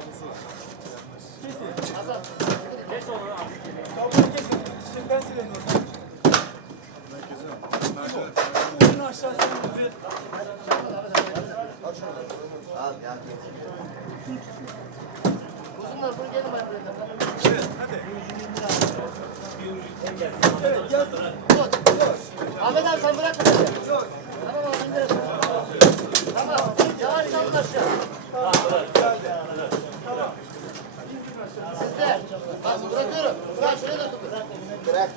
Kesin. Hasan. Kes onu abi. Kabloyu kesin. Çiçekten silelim o zaman. Şunu aşağı silelim. Al ya. Uzunlar bunu gelin ben buraya. Evet hadi. Evet gelsin. Tut. Ahmet abi sen bırak. Çok. Tamam abi. Tamam. Yavaş kalın aşağı. Siz de. Bak bırakıyorum. Bırak şuraya da tutun. Bırak.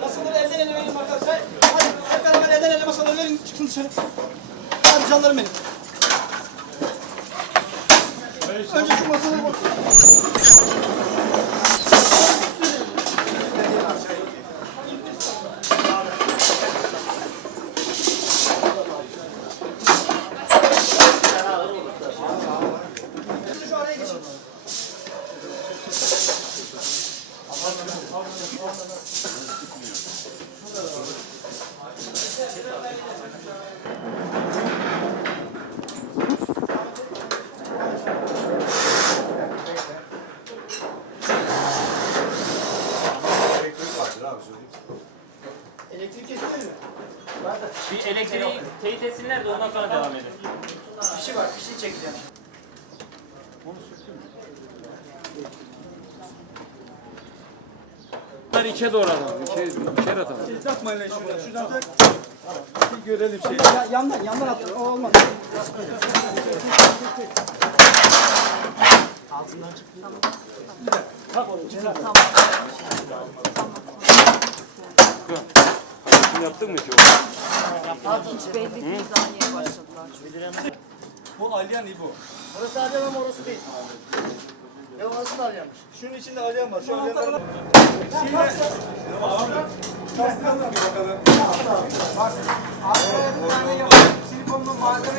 Masaları elden ele verin arkadaşlar. Hadi hep beraber elden ele masaları verin. Çıkın dışarı. Hadi canlarım benim. Önce şu masaları bak. Elektrik kesildi mi? Bir elektriği teyit etsinler de ondan sonra devam edelim. Fişi var, fişi çekeceğim. Bunlar içe doğru atalım. İçe, içeri atalım. Takmayın lan şuradan. Şuradan tak. Bir görelim şeyi. Ya, yandan, yandan attı. O olmaz. Şimdi yaptık mı ki? Hiç belli değil daha yeni başladılar. Bu alyan İbo. Orası alyan ama orası değil. Ya orası da alyanmış. Şunun içinde alyan var. Şu alyanlar. Şeyle. Kastıralım bir bakalım. Alttan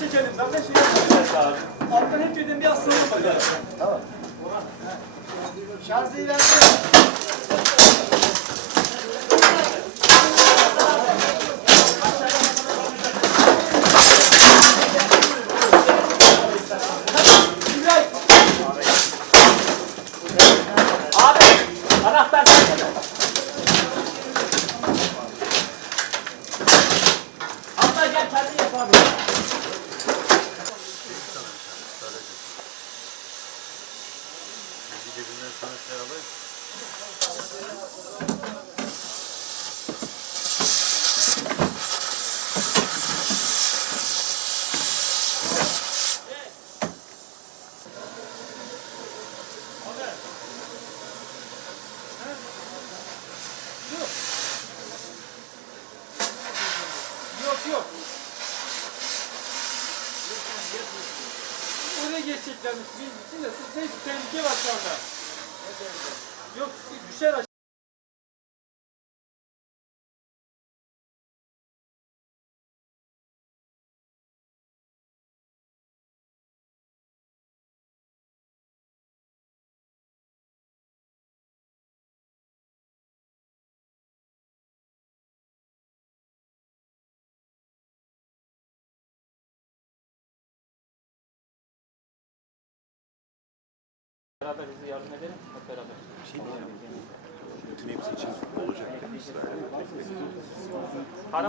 çekelim. Zaten şey yapacağız. Alttan hep birden bir aslanı yapacağız. Şarjı versene. Abi anahtar nerede? Abla gel kendin yap abi. Yok Oraya geçeceklermiş. Biz gitsin de siz neyse tehlike var şu anda. Yok düşer aşağı. Beraber bize yardım edelim. Hep beraber. Kahraman